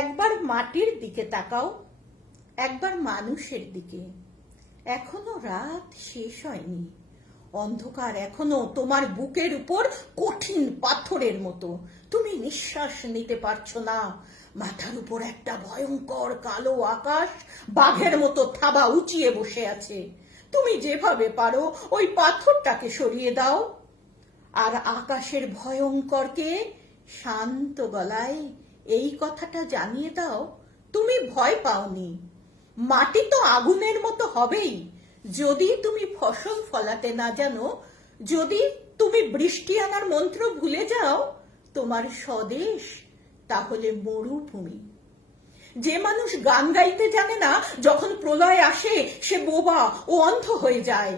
একবার মাটির দিকে তাকাও, একবার মানুষের দিকে। এখনো রাত শেষ হয়নি, অন্ধকার এখনো তোমার বুকের উপর কঠিন পাথরের মতো। তুমি নিঃশ্বাস নিতে পারছো না। মাথার উপর একটা ভয়ঙ্কর কালো আকাশ বাঘের মতো থাবা উঁচিয়ে বসে আছে। তুমি যেভাবে পারো ওই পাথরটাকে সরিয়ে দাও, আর আকাশের ভয়ঙ্করকে শান্ত গলায় এই কথাটা জানিয়ে দাও, তুমি ভয় পাওনি। মাটি তো আগুনের মতো হবেই। যদি তুমি ফসল ফলাতে না জানো, যদি তুমি বৃষ্টি আনার মন্ত্র ভুলে যাও, তোমার স্বদেশ তাহলে মরুভূমি। যে মানুষ গান গাইতে জানে না, যখন প্রলয় আসে সে বোবা ও অন্ধ হয়ে যায়।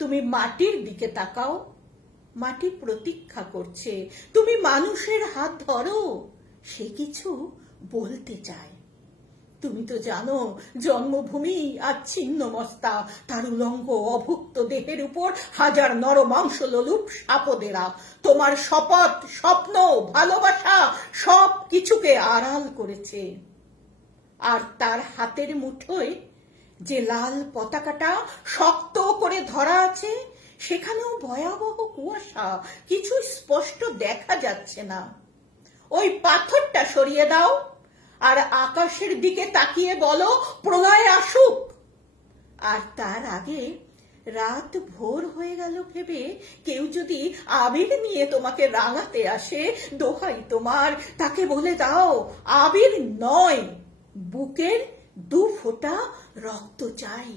তুমি মাটির দিকে তাকাও, মাটি প্রতীক্ষা করছে। তুমি মানুষের হাত ধরো, সে কিছু বলতে চায়। তুমি তো জানো, জন্মভূমি আর ছিন্ন মস্তা, তার উলঙ্গ অভুক্ত দেহের উপর হাজার নরমাংস লোলুপ সাপদেরা তোমার শপথ, স্বপ্ন, ভালোবাসা সব কিছুকে আড়াল করেছে। আর তার হাতের মুঠোয় যে লাল পতাকাটা শক্ত করে ধরা আছে, সেখানেও ভয়াবহ কুয়াশা, কিছু স্পষ্ট দেখা যাচ্ছে না। ওই পাথরটা সরিয়ে দাও, আর আকাশের দিকে তাকিয়ে বলো, প্রলয় আসুক। আর তার আগে রাত ভোর হয়ে গেল ভেবে কেউ যদি আবির নিয়ে তোমাকে রাঙাতে আসে, দোহাই তোমার, তাকে বলে দাও, আবির নয়, বুকের 2 ফোঁটা রক্ত চাই।